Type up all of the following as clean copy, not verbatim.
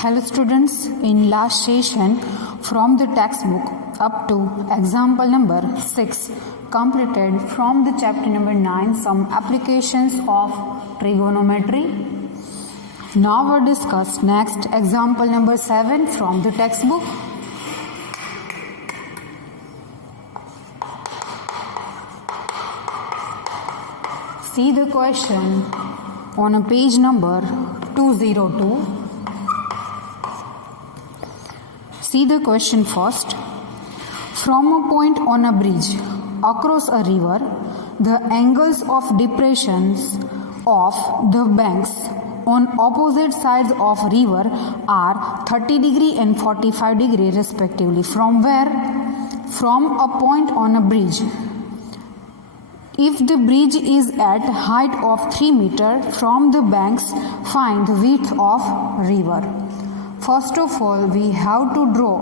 Hello students, in last session from the textbook up to example number 6 completed from the chapter number 9 some applications of trigonometry. Now we'll discuss next example number 7 from the textbook. See the question on a page number 202. See the question first. From a point on a bridge across a river, the angles of depressions of the banks on opposite sides of river are 30 degree and 45 degree respectively. From where? From a point on a bridge. If the bridge is at height of 3 meters from the banks, find the width of river. First of all, we have to draw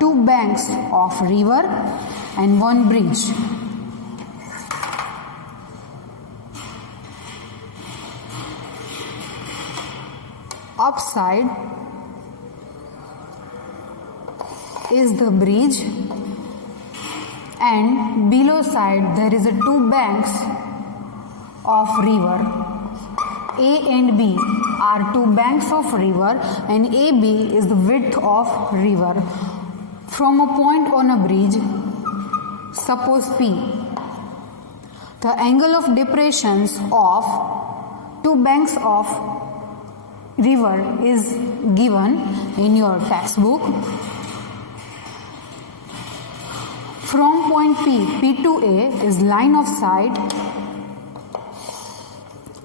two banks of river and one bridge. Upside is the bridge and below side there is a two banks of river. A and B are two banks of river and AB is the width of river. From a point on a bridge, suppose P, the angle of depressions of two banks of river is given in your textbook. From point P to A is line of sight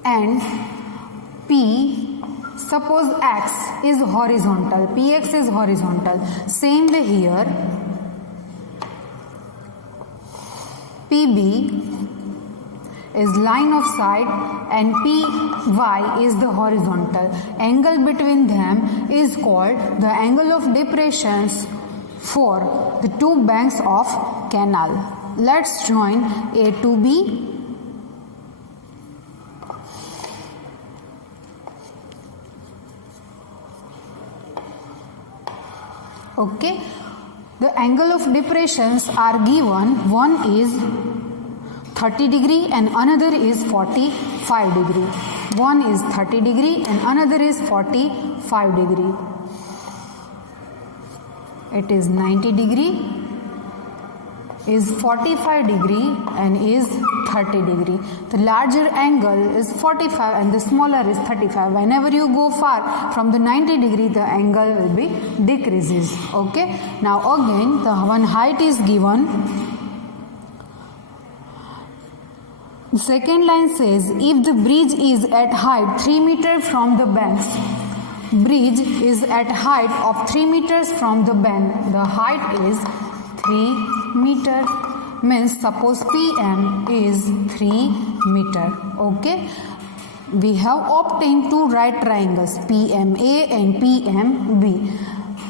and P, suppose X is horizontal, PX is horizontal. Same way here, PB is line of sight and PY is the horizontal. Angle between them is called the angle of depressions for the two banks of canal. Let's join A to B. Okay, the angle of depressions are given. One is 30 degree and another is 45 degree. One is 30 degree and another is 45 degree. It is 90 degree, is 45 degree and is 30 degree. The larger angle is 45 and the smaller is 35. Whenever you go far from the 90 degree, the angle will be decreases. Okay. Now again, the one height is given. The second line says, if the bridge is at height 3 meters from the banks, bridge is at height of 3 meters from the bank. The height is 3 meter, means suppose PM is 3 meter. Okay, we have obtained two right triangles PMA and PMB.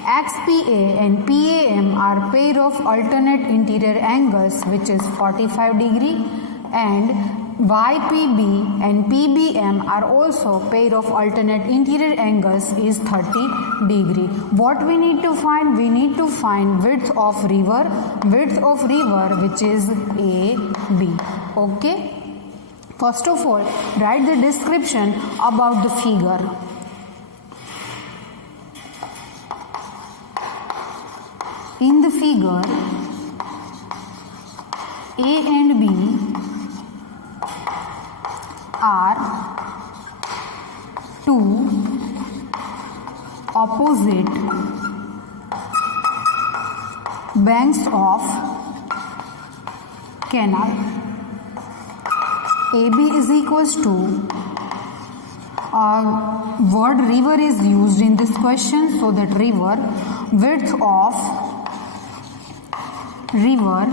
XPA and PAM are pair of alternate interior angles which is 45 degree, and YPB and PBM are also pair of alternate interior angles is 30 degree. What we need to find? We need to find width of river which is AB. Okay. First of all, write the description about the figure. In the figure, A and B are two opposite banks of canal. AB is equals to word river is used in this question, so that river, width of river,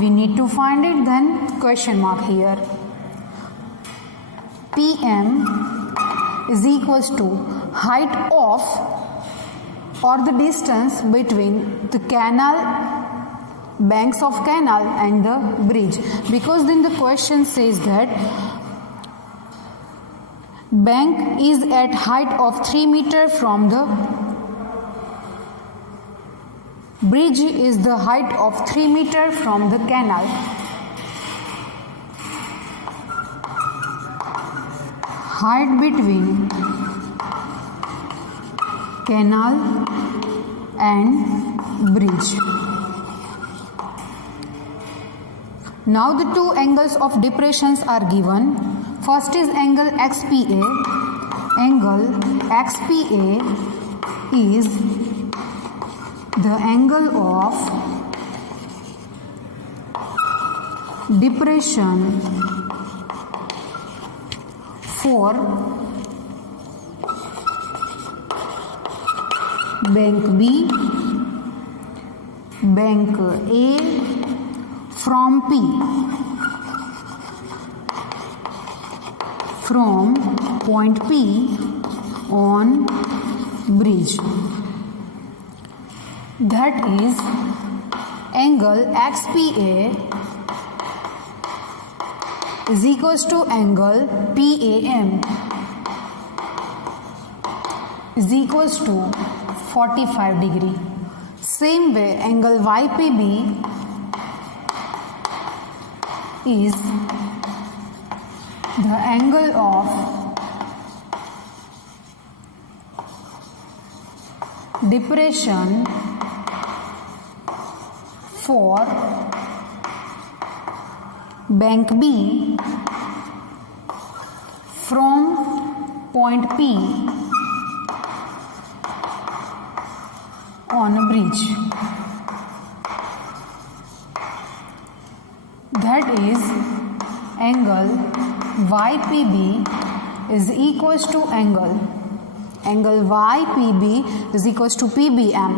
we need to find it, then question mark here. PM is equals to height of or the distance between the canal, banks of canal and the bridge, because then the question says that bank is at height of 3 meters from the bridge is the height of 3 meters from the canal. Height between canal and bridge. Now the two angles of depressions are given. First is angle XPA. Angle XPA is the angle of depression for bank B, bank A from P, from point P on bridge. That is angle XPA is equals to angle PAM is equals to 45 degree. Same way angle YPB is the angle of depression for bank B from point P on a bridge. That is angle YPB is equals to angle YPB is equals to PBM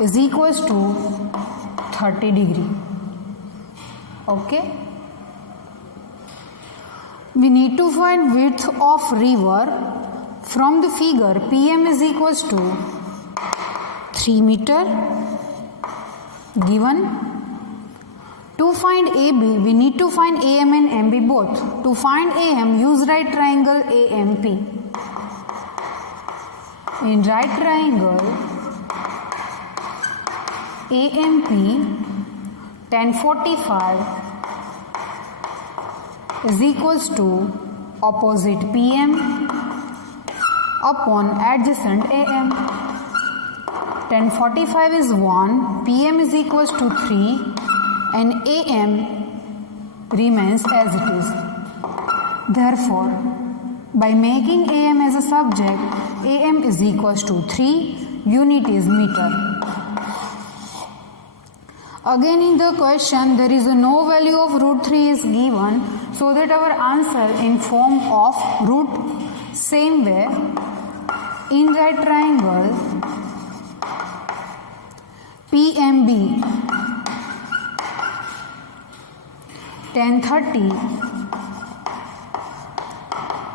is equals to 30 degree. Okay. We need to find width of river. From the figure, PM is equals to 3 meter given. To find AB, we need to find AM and MB both. To find AM, use right triangle AMP. In right triangle AMP, tan 45 is equals to opposite PM upon adjacent AM. Tan 45 is 1, PM is equals to 3 and AM remains as it is. Therefore, by making AM as a subject, AM is equals to 3, unit is meter. Again in the question, there is no value of root 3 is given, so that our answer in form of root. Same way, in right triangle PMB, tan 30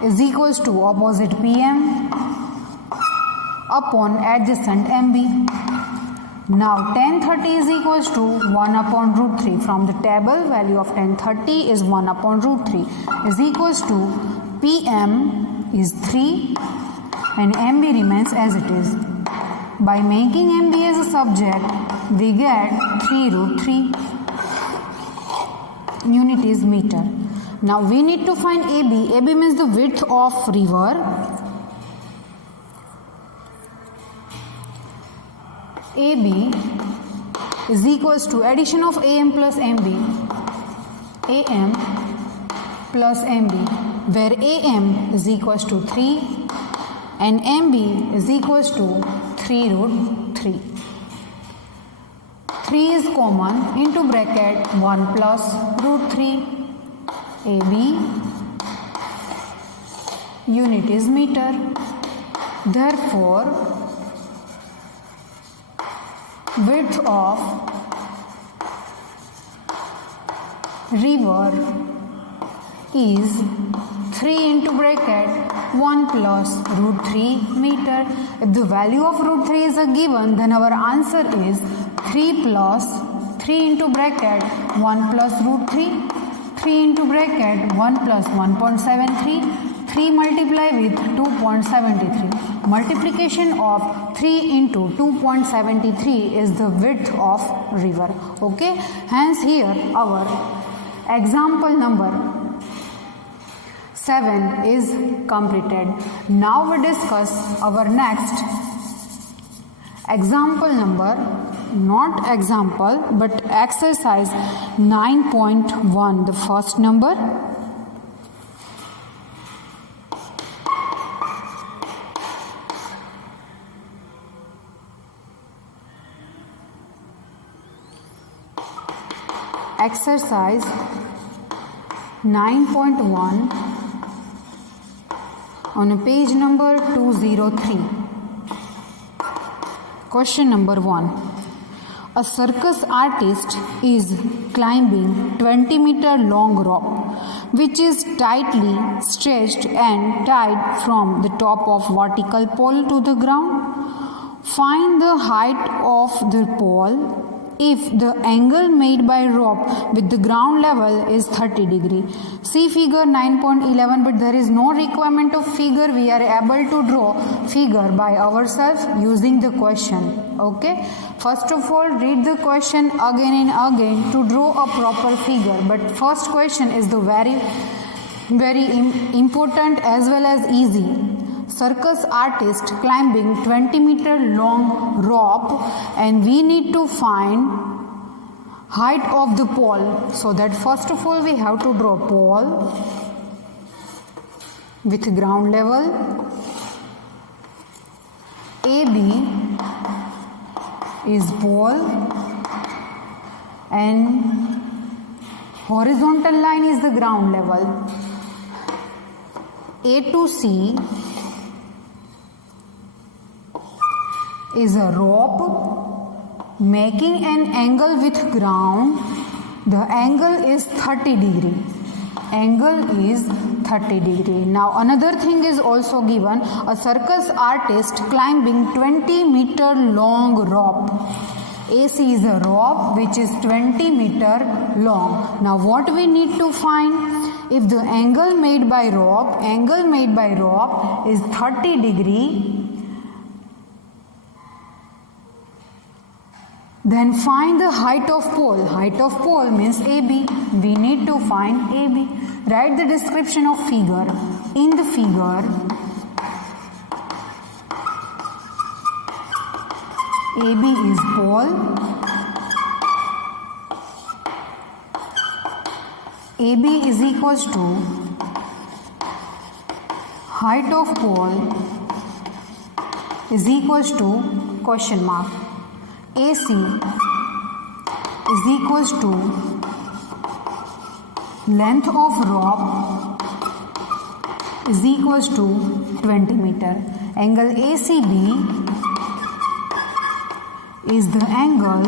is equals to opposite PM upon adjacent MB. Now tan 30 is equals to 1 upon root 3. From the table, value of tan 30 is 1 upon root 3 is equals to PM is 3 and MB remains as it is. By making MB as a subject, we get 3 root 3. Unit is meter. Now we need to find AB. AB means the width of river. AB is equals to addition of AM plus MB. AM plus MB, where AM is equals to 3 and MB is equals to 3 root 3. 3 is common, into bracket 1 plus root 3. AB, unit is meter. Therefore, width of river is 3 into bracket 1 plus root 3 meter. If the value of root 3 is a given, then our answer is 3 plus 3 into bracket 1 plus root 3, 3 into bracket 1 plus 1.73, 3 multiply with 2.73. Multiplication of 3 into 2.73 is the width of river. Okay, hence here our example number 7 is completed. Now we discuss our next example number, not example but exercise 9.1, the first number. Exercise 9.1 on page number 203. Question number 1. A circus artist is climbing 20-meter long rope which is tightly stretched and tied from the top of vertical pole to the ground. Find the height of the pole if the angle made by rope with the ground level is 30 degree. See figure 9.11, but there is no requirement of figure. We are able to draw figure by ourselves using the question. Okay. First of all, read the question again and again to draw a proper figure. But first question is the very important as well as easy. Circus artist climbing 20-meter long rope, and we need to find height of the pole. So that first of all we have to draw pole with ground level. AB is pole and horizontal line is the ground level. A to C is a rope making an angle with ground. The angle is 30 degree. Angle is 30 degree. Now another thing is also given. A circus artist climbing 20-meter long rope. AC is a rope which is 20-meter long. Now what we need to find? If the angle made by rope is 30 degree, then find the height of pole. Height of pole means AB. We need to find AB. Write the description of figure. In the figure, AB is pole. AB is equals to height of pole is equals to question mark. AC is equals to length of rope is equals to 20 meter. Angle ACB is the angle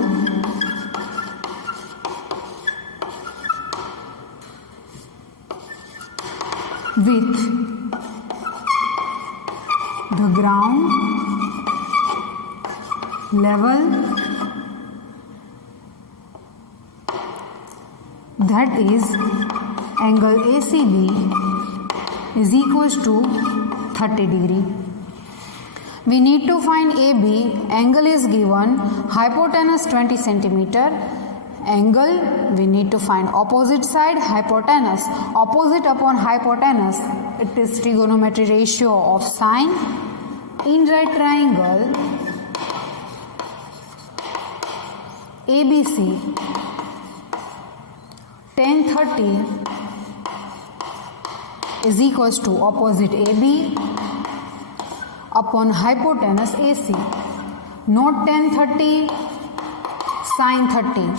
with the ground level, that is angle ACB is equals to 30 degree. We need to find AB. Angle is given, hypotenuse 20 centimeter. Angle we need to find opposite side, hypotenuse. Opposite upon hypotenuse, it is trigonometry ratio of sine. In right triangle ABC, tan 30 is equals to opposite AB upon hypotenuse AC. Note tan 30, sine 30.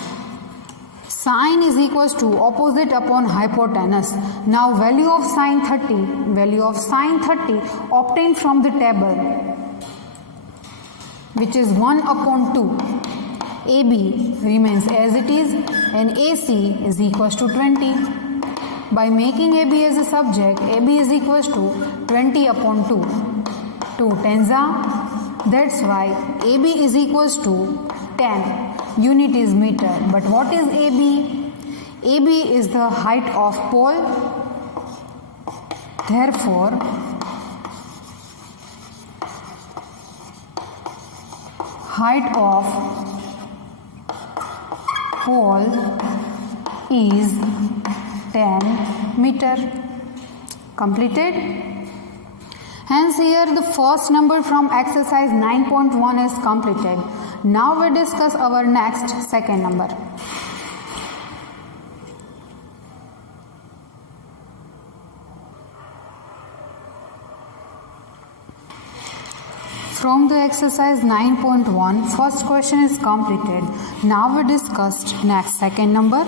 Sine is equals to opposite upon hypotenuse. Now value of sine 30 obtained from the table, which is 1 upon 2. AB remains as it is and AC is equals to 20. By making AB as a subject, AB is equals to 20 upon 2. 2 tens are, that's why AB is equals to 10. Unit is meter. But what is AB? AB is the height of pole. Therefore, height of pole is 10 meter. Completed. Hence here the first number from exercise 9.1 is completed. Now we discuss our next second number. From the exercise 9.1, first question is completed. Now we discussed next second number.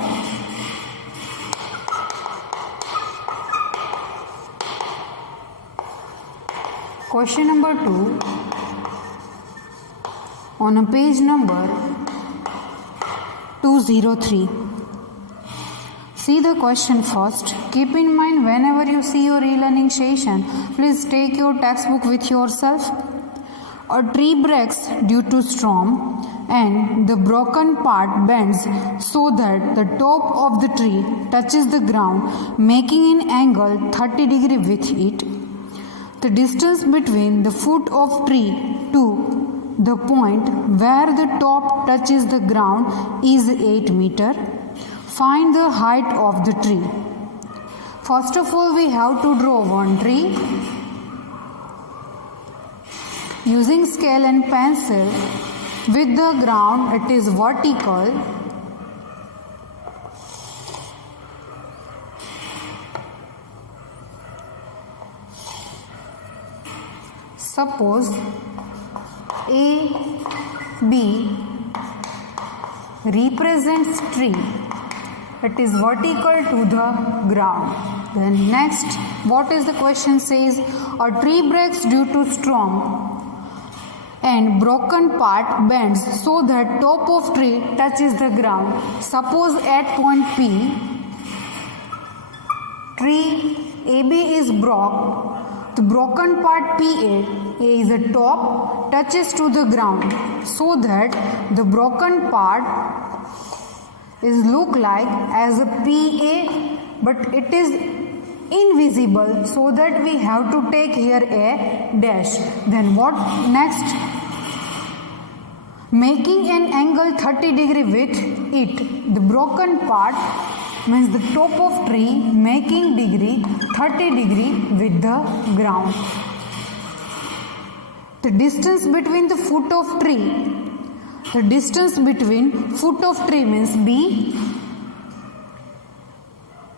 Question number 2 on a page number 203. See the question first. Keep in mind whenever you see your e-learning session, please take your textbook with yourself. A tree breaks due to storm and the broken part bends so that the top of the tree touches the ground, making an angle 30 degrees with it. The distance between the foot of tree to the point where the top touches the ground is 8 meters. Find the height of the tree. First of all, we have to draw one tree. Using scale and pencil, with the ground it is vertical. Suppose A, B represents tree. It is vertical to the ground. Then next, what is the question says? A tree breaks due to storm and broken part bends so that top of tree touches the ground. Suppose at point P, tree AB is broke. The broken part PA, A is the top, touches to the ground so that the broken part is look like as a PA, but it is invisible, so that we have to take here a dash. Then what next? Making an angle 30 degree with it. The broken part means the top of tree making degree 30 degree with the ground. The distance between the foot of tree. The distance between foot of tree means B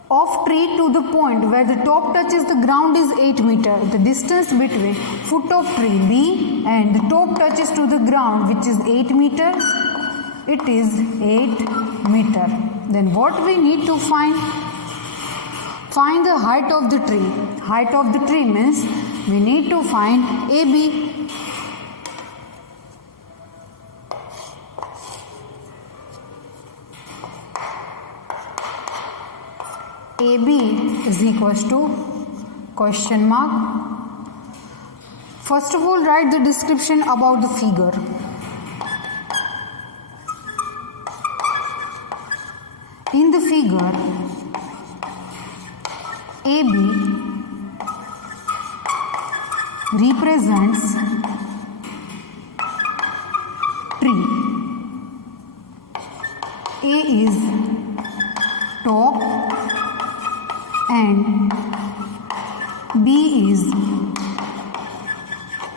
of tree to the point where the top touches the ground is 8 meters. The distance between foot of tree B and the top touches to the ground, which is 8 meters, it is 8 meters. Then what we need to find? Find the height of the tree. Height of the tree means we need to find AB. AB is equals to question mark. First of all, write the description about the figure. In the figure, AB represents tree. A is top and B is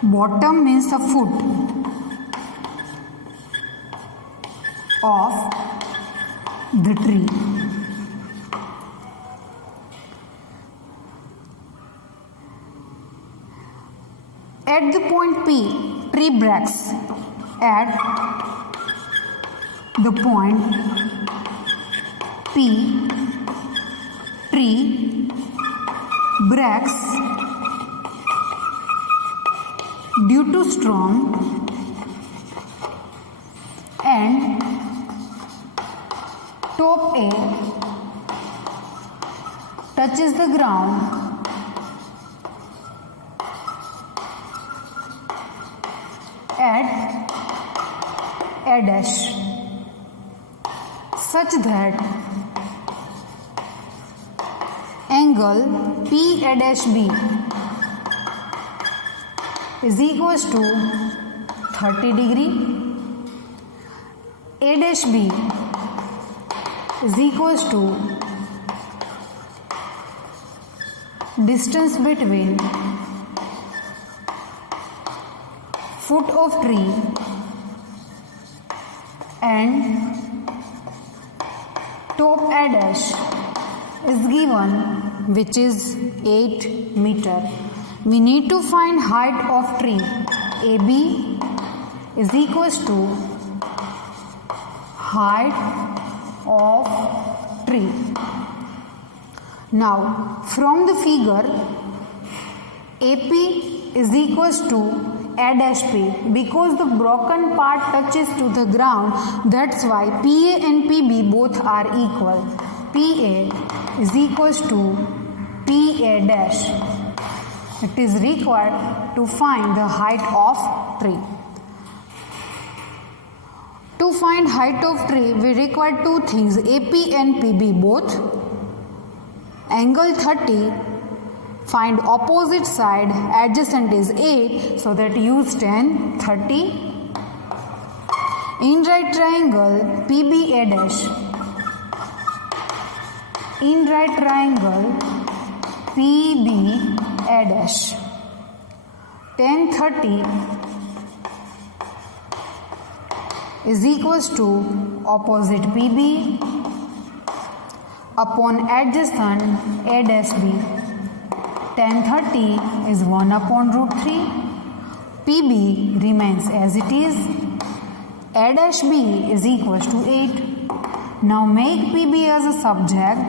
bottom, means a foot of the tree. At the point P, tree breaks. At the point P, tree breaks due to storm and top A touches the ground at A dash, such that angle PA-B is equals to 30 degree. A-B is equals to distance between foot of tree and top A' is given, which is 8 meter. We need to find height of tree. AB is equals to height of tree. Now from the figure, AP is equals to A-P, because the broken part touches to the ground, that's why PA and PB both are equal. PA is equals to PA'. It is required to find the height of tree. To find height of tree, we require two things, AP and PB both. Angle 30, find opposite side, adjacent is 8, so that use tan 30. In right triangle PBA', in right triangle PBA', tan 30 is equals to opposite PB upon adjacent A''B. Tan 30 is 1 upon root 3. PB remains as it is. A''B is equals to 8. Now make PB as a subject.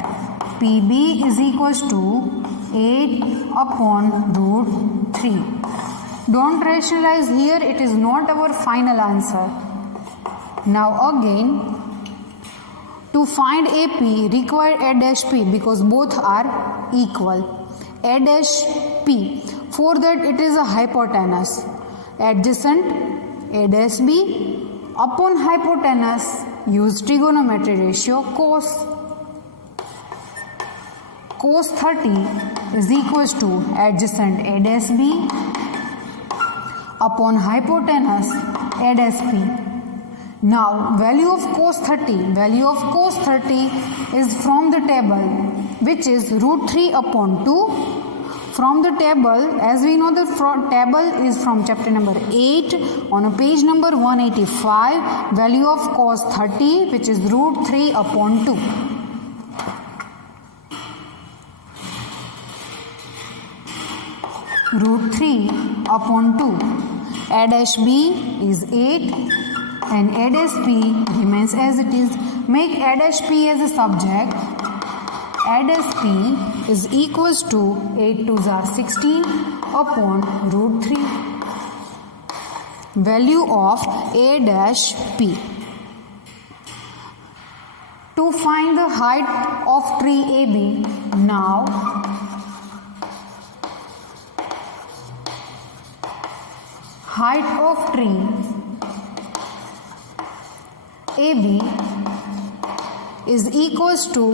PB is equals to 8 upon root 3. Don't rationalize here, it is not our final answer. Now again, to find AP require A''P because both are equal. A''P, for that it is a hypotenuse. Adjacent A''B upon hypotenuse, use trigonometry ratio cos. Cos 30 is equals to adjacent A''B upon hypotenuse A''P. Now value of cos 30 is from the table, which is root 3 upon 2. From the table, as we know, the table is from chapter number 8 on page number 185. Value of cos 30, which is root 3 upon 2. Root 3 upon 2. A''B is 8 and A''P remains as it is. Make A''P as a subject. A''P is equals to 8 2s are 16 upon root 3. Value of A''P. To find the height of tree AB, now height of tree AB is equals to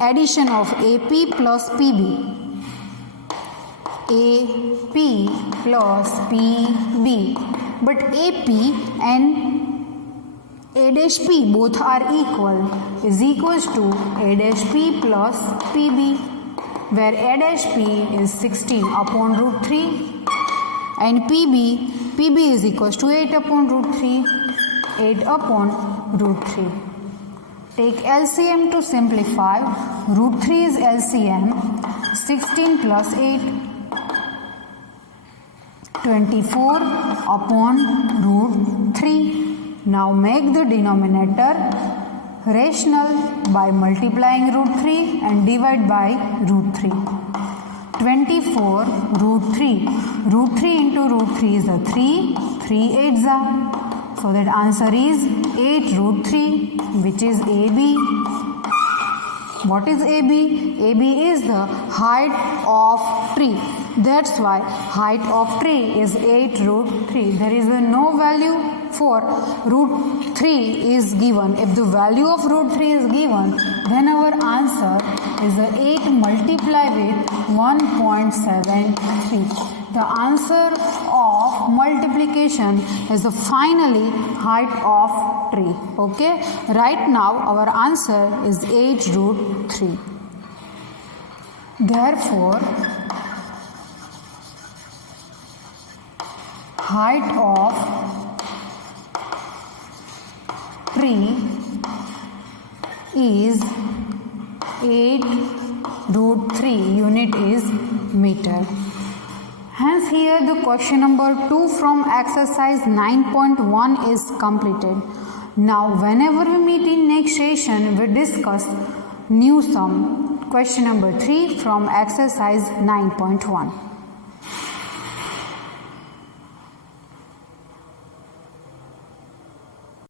addition of AP plus PB. AP plus PB. But AP and A''P both are equal, is equals to A''P plus PB, where A''P is 16 upon root 3 and PB is equals to 8 upon root 3. 8 upon root 3. Take LCM to simplify. Root 3 is LCM. 16 plus 8. 24 upon root 3. Now make the denominator rational by multiplying root 3 and divide by root 3. 24 root 3. Root 3 into root 3 is a 3. 3 8s are. So that answer is 8 root 3, which is AB. What is AB? AB is the height of tree. That's why height of tree is 8 root 3. There is no value for root 3 is given. If the value of root 3 is given, then our answer is 8 multiplied with 1.73. The answer of multiplication is finally height of tree. Okay. Right now our answer is 8 root 3. Therefore, height of tree is 8 root 3, unit is meter. Hence here the question number 2 from exercise 9.1 is completed. Now whenever we meet in next session, we discuss new sum. Question number 3 from exercise 9.1.